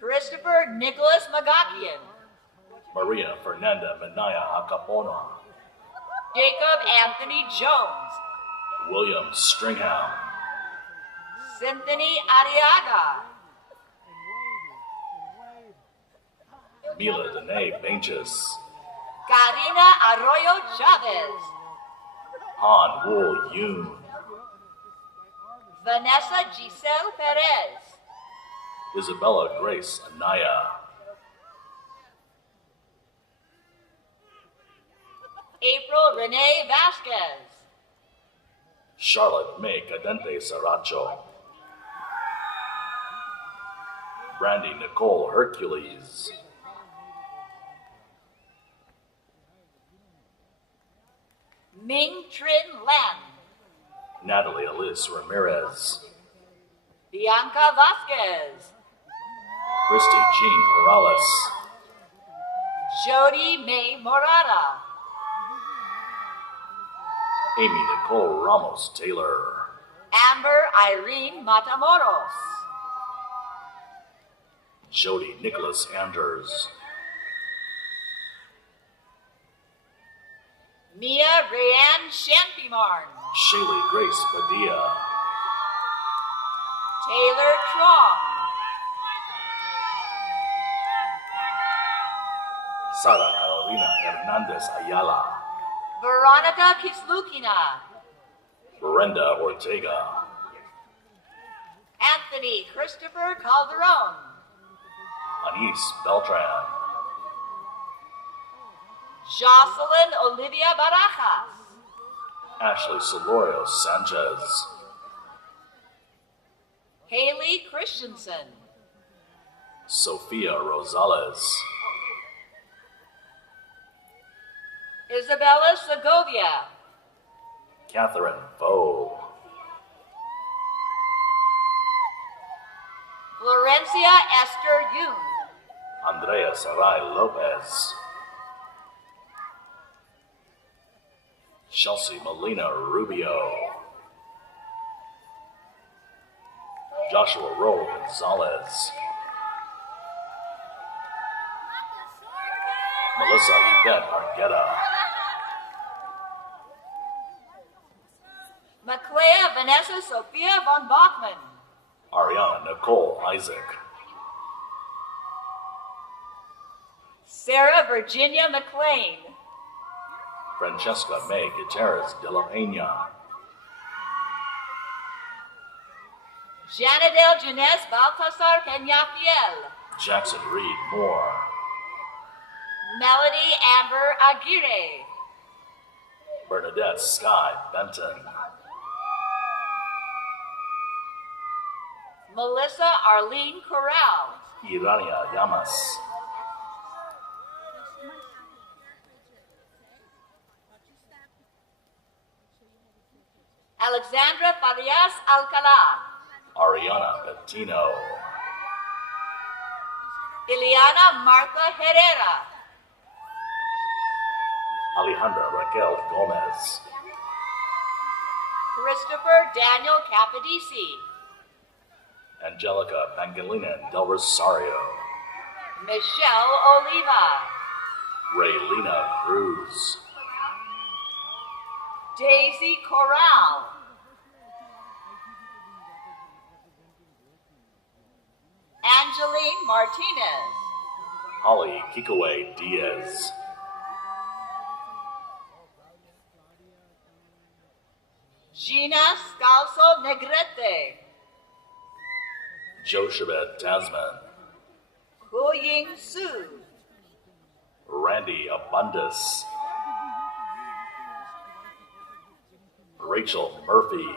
Christopher Nicholas Magakian, Maria Fernanda Minaya Acapona, Jacob Anthony Jones, William Stringham, Cynthia Ariaga, Mila Dene Benches, Karina Arroyo Chavez, Han Wu Yoon, Vanessa Giselle Perez, Isabella Grace Anaya, April Renee Vasquez, Charlotte May Cadente Saracho, Brandy Nicole Hercules, Ming Trin Lan, Natalie Alice Ramirez, Bianca Vasquez, Christy Jean Perales, Jody May Morada, Amy Nicole Ramos Taylor, Amber Irene Matamoros, Jody Nicholas Anders, Mia Rayanne Shantimarn, Shaylee Grace Padilla, Taylor Trong, Sara Carolina Hernandez Ayala, Veronica Kislukina, Brenda Ortega, Anthony Christopher Calderon, Anise Beltran, Jocelyn Olivia Barajas, Ashley Solorio Sanchez, Haley Christensen, Sophia Rosales, Isabella Segovia. Catherine Foe. Florencia Esther Yoon. Andrea Sarai Lopez. Chelsea Molina Rubio. Joshua Rowe Gonzalez. Melissa Yvette Argueta. Maclea Vanessa Sophia von Bachman. Ariana Nicole Isaac. Sarah Virginia McLean. Francesca May Gutierrez de la Peña. Janadel Janez Baltasar Peñafiel. Jackson Reed Moore. Melody Amber Aguirre. Bernadette Sky Benton. Melissa Arlene Corral. Irania Llamas. Alexandra Farias Alcala. Ariana Bettino. Ileana Martha Herrera. Alejandra Raquel Gomez. Christopher Daniel Capadisi. Angelica Pangilinan Del Rosario. Michelle Oliva. Raylina Cruz. Daisy Corral. Angeline Martinez. Holly Kikaway Diaz. Gina Scalzo Negrete. Jochebed Tasman. Hu Ying Su. Randy Abundus. Rachel Murphy.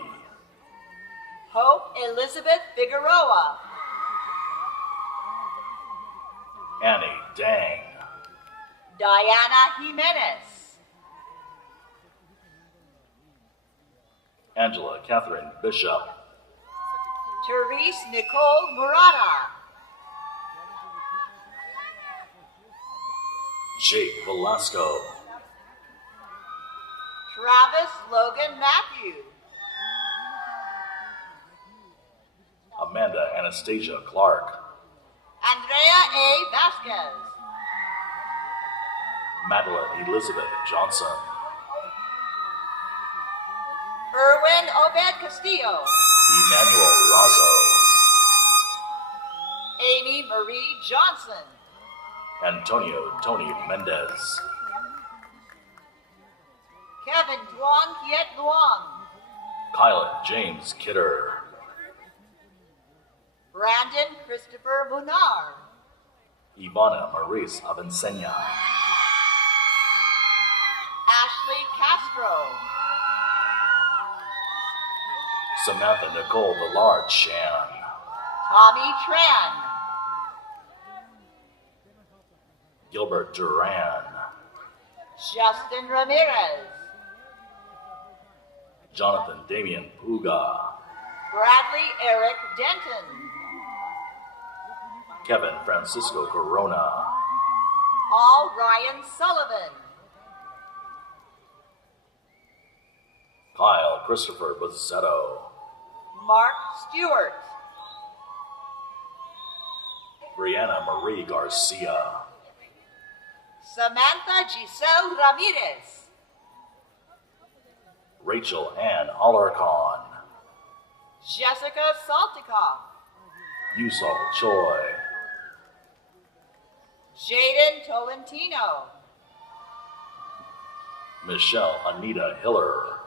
Hope Elizabeth Figueroa. Annie Dang. Diana Jimenez. Angela Catherine Bishop. Therese Nicole Murata. Jake Velasco. Travis Logan Matthew. Amanda Anastasia Clark. Andrea A. Vasquez. Madeline Elizabeth Johnson. Erwin Obed Castillo. Emmanuel Razo. Amy Marie Johnson. Antonio Tony Mendez. Kevin Duong Kiet Luong. Kylan James Kidder. Brandon Christopher Munar. Ivana Maurice Avincena. Ashley Castro. Samantha Nicole Villard Chan. Tommy Tran. Gilbert Duran. Justin Ramirez. Jonathan Damian Puga. Bradley Eric Denton. Kevin Francisco Corona. Paul Ryan Sullivan. Kyle Christopher Bozzetto. Mark Stewart. Brianna Marie Garcia. Samantha Giselle Ramirez. Rachel Ann Alarcon. Jessica Saltikoff. Yusol Choi. Jaden Tolentino. Michelle Anita Hiller.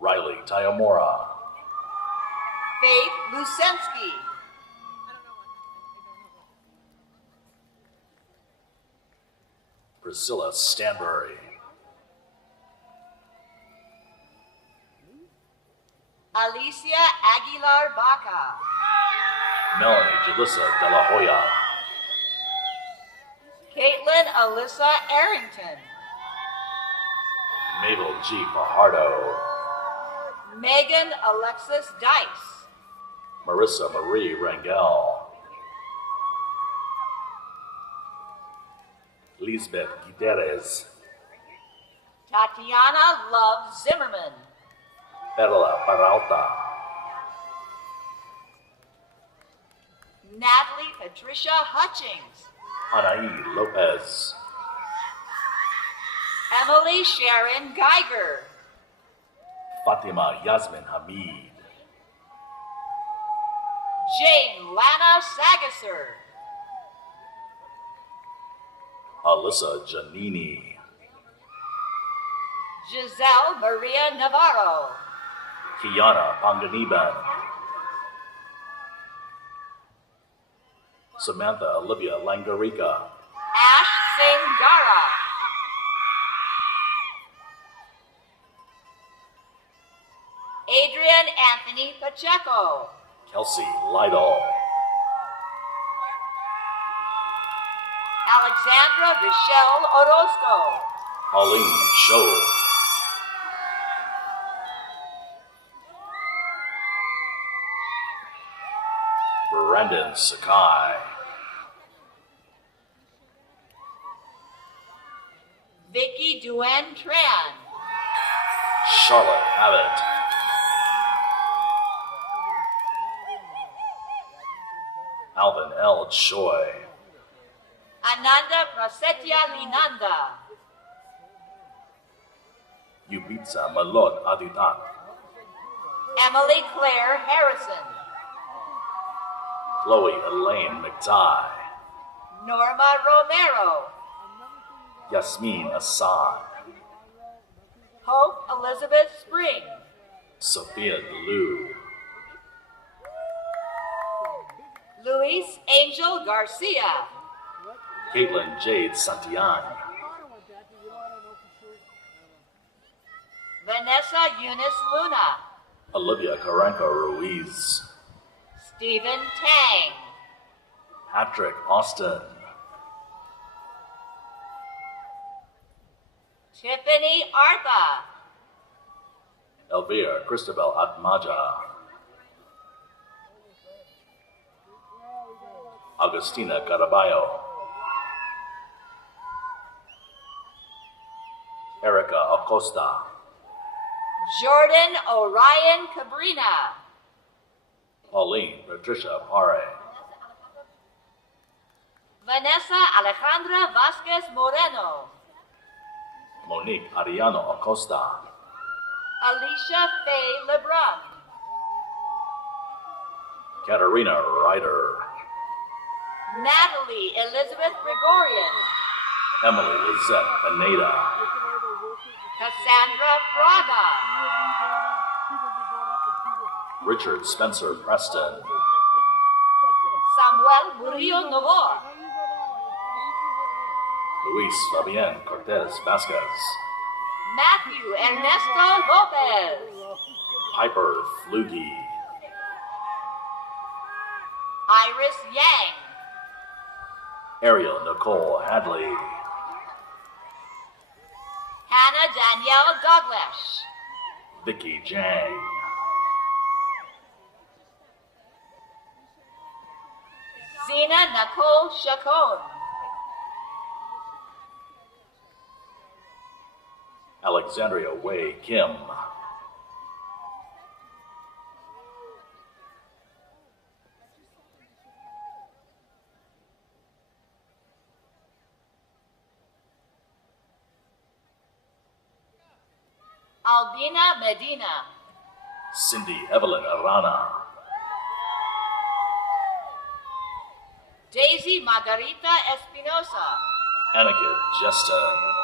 Riley Tayamora. Faith Lusensky. Priscilla Stanbury. Alicia Aguilar Baca. Melanie Jalissa De La Hoya. Caitlin Alyssa Arrington. Mabel G. Fajardo. Megan Alexis Dice. Marissa Marie Rangel. Lisbeth Guterres. Tatiana Love Zimmerman. Perla Peralta. Natalie Patricia Hutchings. Anaí Lopez. Emily Sharon Geiger. Fatima Yasmin Hamid. Jane Lana Sagasser. Alyssa Giannini. Giselle Maria Navarro. Kiana Panganiban. Samantha Olivia Langarica. Ash Singara. Adrian Anthony Pacheco. Kelsey Lytle. Alexandra Michelle Orozco. Pauline Cho. Brandon Sakai. Vicky Duen Tran. Charlotte Abbott. Alvin L. Choi. Ananda Prasetya Linanda. Yubitsa Malot Aditat. Emily Claire Harrison. Chloe Elaine McTighe. Norma Romero. Yasmin Assad. Hope Elizabeth Spring. Sophia DeLu. Luis Angel Garcia. Caitlin Jade Santillan. Vanessa Eunice Luna. Olivia Caranco Ruiz. Stephen Tang. Patrick Austin. Tiffany Artha. Elvira Cristobal Atmaja. Agustina Caraballo. Erica Acosta. Jordan Orion Cabrina. Pauline Patricia Pare. Vanessa Alejandra Vasquez Moreno. Monique Ariano Acosta. Alicia Faye Lebrun. Katarina Ryder. Natalie Elizabeth Gregorian. Emily Lizette Pineda. Cassandra Fraga. Richard Spencer Preston. Samuel Murillo Novoa. Luis Fabian Cortez Vasquez. Matthew Ernesto Lopez. Piper Flugie. Iris Yang. Ariel Nicole Hadley. Hannah Danielle Douglas. Vicky Jang. Zena Nicole Chacon. Alexandria Wei Kim. Albina Medina. Cindy Evelyn Arana. Daisy Margarita Espinosa. Annika Justin.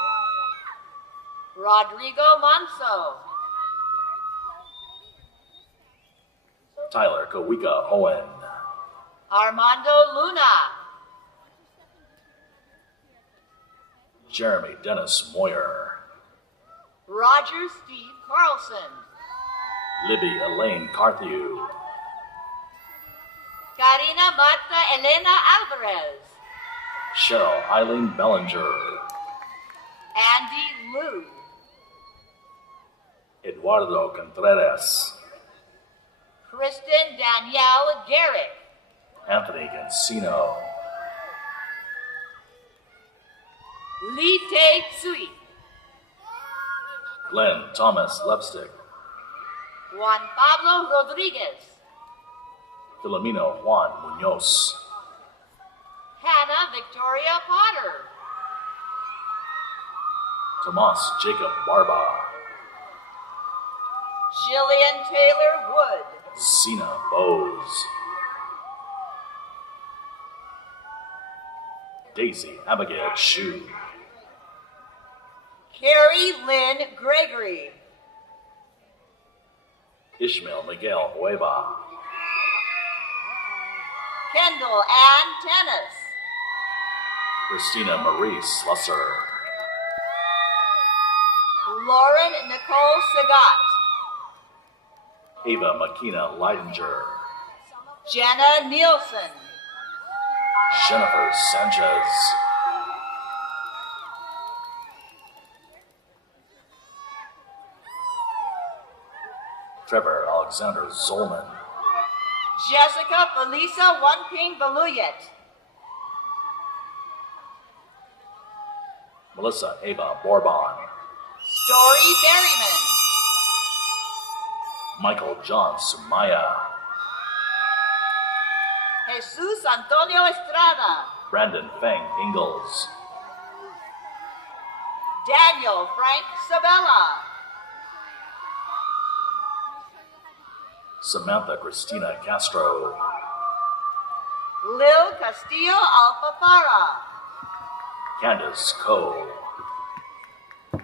Rodrigo Manso. Tyler Kawika Owen. Armando Luna. Jeremy Dennis Moyer. Roger Steve Carlson. Libby Elaine Carthew. Karina Marta Elena Alvarez. Cheryl Eileen Bellinger. Andy Liu. Eduardo Contreras. Kristen Danielle Garrett. Anthony Cancino. Lee Tae Tsui. Glenn Thomas Lepstick. Juan Pablo Rodriguez. Filomeno Juan Munoz. Hannah Victoria Potter. Tomas Jacob Barba. Jillian Taylor Wood. Zena Bowes. Daisy Abigail Chu. Carrie Lynn Gregory. Ishmael Miguel Hueva. Kendall Ann Tennis. Christina Marie Slusser. Lauren Nicole Sagat. Ava Makina Leidinger. Jenna Nielsen. Jennifer Sanchez. Trevor Alexander Zolman. Jessica Felisa Wanping Baluyet. Melissa Ava Bourbon. Story Berryman. Michael John Sumaya. Jesus Antonio Estrada. Brandon Feng Ingalls. Daniel Frank Sabella. Samantha Christina Castro. Lil Castillo Alfafara. Candace Cole.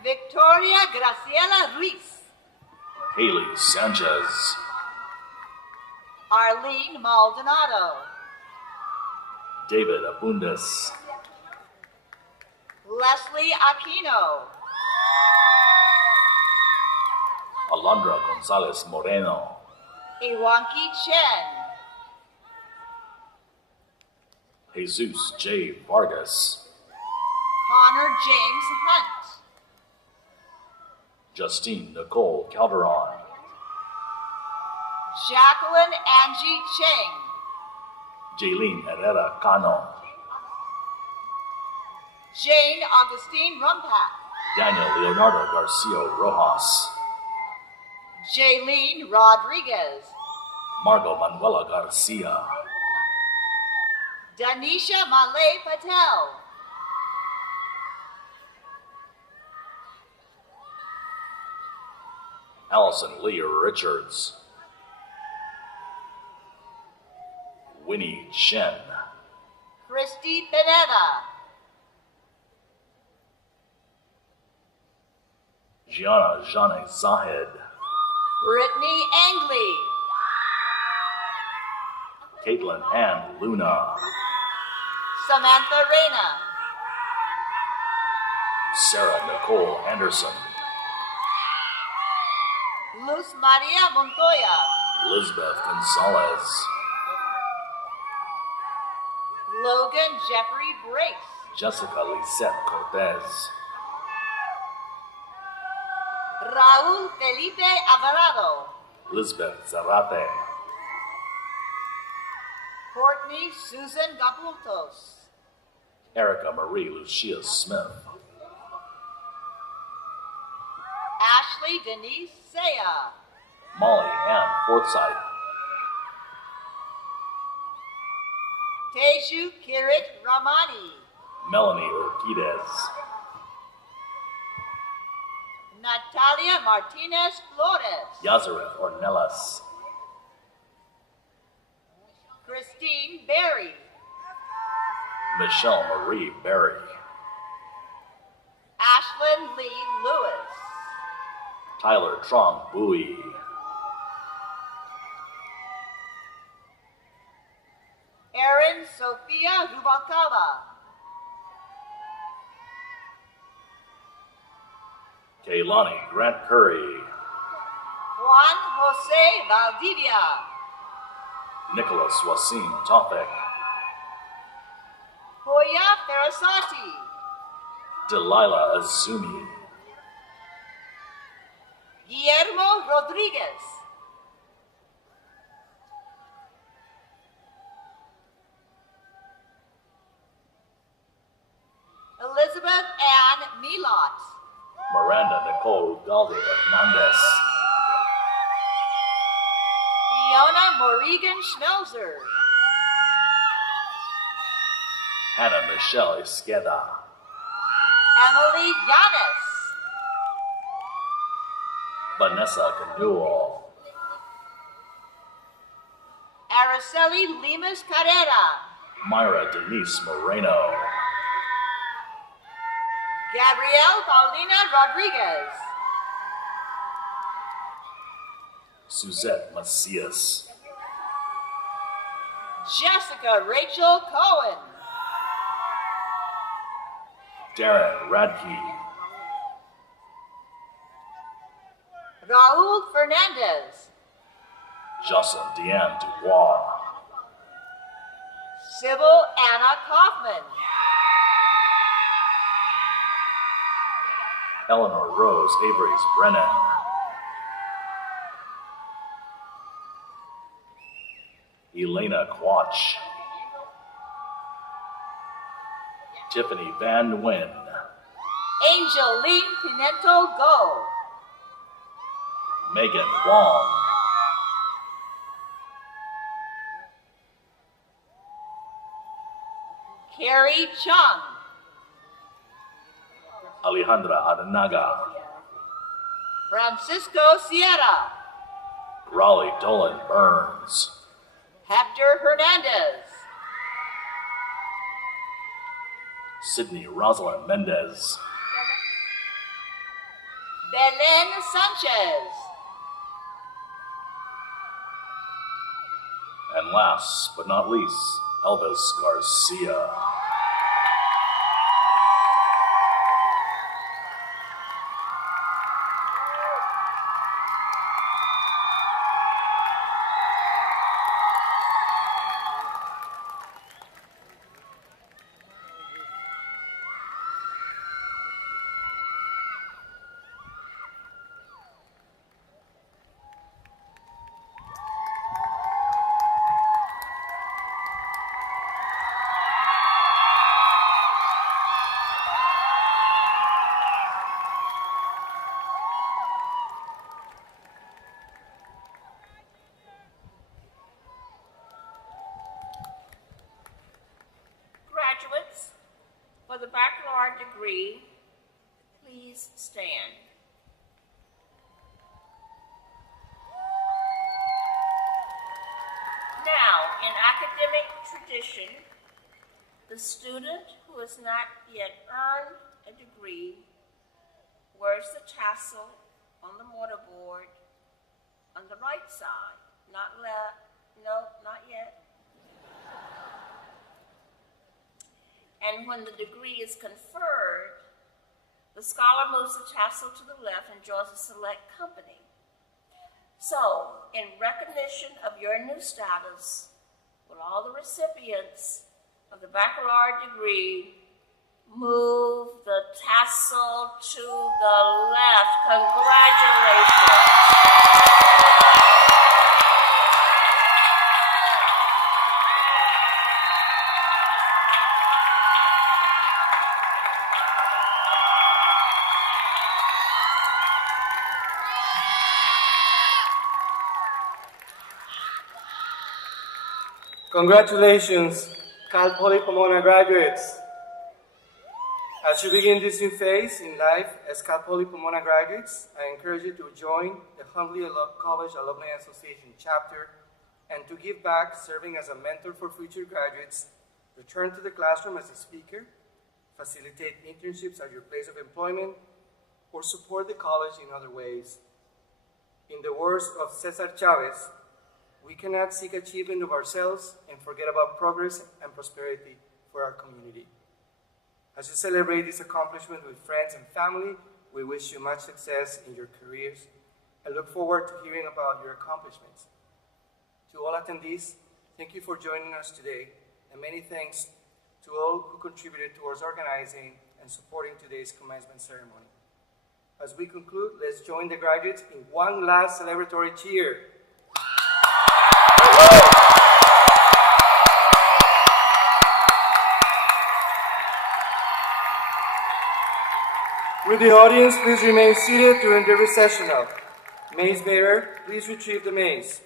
Victoria Graciela Ruiz. Haley Sanchez. Arlene Maldonado. David Abundes. Leslie Aquino. Alondra Gonzalez Moreno. Iwanki Chen. Jesus J. Vargas. Connor James Hunt. Justine Nicole Calderon. Jacqueline Angie Cheng. Jaylene Herrera Cano. Jane Augustine Rumpak. Daniel Leonardo Garcia Rojas. Jaylene Rodriguez. Margot Manuela Garcia. Danisha Malay Patel. Allison Lee Richards. Winnie Chen. Christy Pineda. Gianna Jane Zahed. Brittany Angley. Caitlin Ann Luna. Samantha Reyna. Sarah Nicole Anderson. Luz Maria Montoya. Elizabeth Gonzalez. Logan Jeffrey Brace. Jessica Lisette Cortez. Raúl Felipe Alvarado. Elizabeth Zarate. Courtney Susan Gapultos. Erica Marie Lucia Smith. Ashley Denise Saya. Molly Ann Forsythe. Teju Kirit Ramani. Melanie Urquidez. Natalia Martinez Flores. Yazareth Ornelas. Christine Berry. Michelle Marie Berry. Ashlyn Lee Lewis. Tyler Trong Bowie. Erin Sofia Rubalcaba. Kaylani Grant Curry. Juan Jose Valdivia. Nicholas Wasim Tofik. Hoya Ferasati, Delilah Azumi, Guillermo Rodriguez, Elizabeth Ann Milot, Miranda Nicole Galde Hernandez, Fiona Morrigan Schmelzer, Hannah Michelle Izquierda, Emily Yanis, Vanessa Canuo, Araceli Limas Carrera, Myra Denise Moreno, Gabrielle Paulina Rodriguez, Suzette Macias, Jessica Rachel Cohen, Darren Radke, Raul Fernandez, Jocelyn Deanne Dubois, Sybil Anna Kaufman, Eleanor Rose Avery's Brennan, Elena Quach, Tiffany Van Wyn, Angeline Pinento Go, Megan Wong, Carrie Chung, Alejandra Adenaga, Francisco Sierra, Raleigh Dolan Burns, Hector Hernandez, Sydney Rosalind Mendez, Belen Sanchez, and last but not least, Elvis Garcia. Graduates, for the baccalaureate degree, please stand. Now, in academic tradition, the student who has not yet earned a degree wears the tassel on the mortarboard on the right side, not left, no, not yet. And when the degree is conferred, the scholar moves the tassel to the left and draws a select company. So, in recognition of your new status, will all the recipients of the baccalaureate degree move the tassel to the left? Congratulations. Congratulations, Cal Poly Pomona graduates. As you begin this new phase in life as Cal Poly Pomona graduates, I encourage you to join the Huntley College Alumni Association chapter and to give back, serving as a mentor for future graduates, return to the classroom as a speaker, facilitate internships at your place of employment, or support the college in other ways. In the words of Cesar Chavez, we cannot seek achievement of ourselves and forget about progress and prosperity for our community. As you celebrate this accomplishment with friends and family, we wish you much success in your careers and look forward to hearing about your accomplishments. To all attendees, thank you for joining us today, and many thanks to all who contributed towards organizing and supporting today's commencement ceremony. As we conclude, let's join the graduates in one last celebratory cheer. Will the audience please remain seated during the recessional? Mace bearer, please retrieve the mace.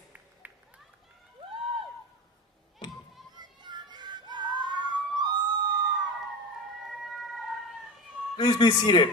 Please be seated.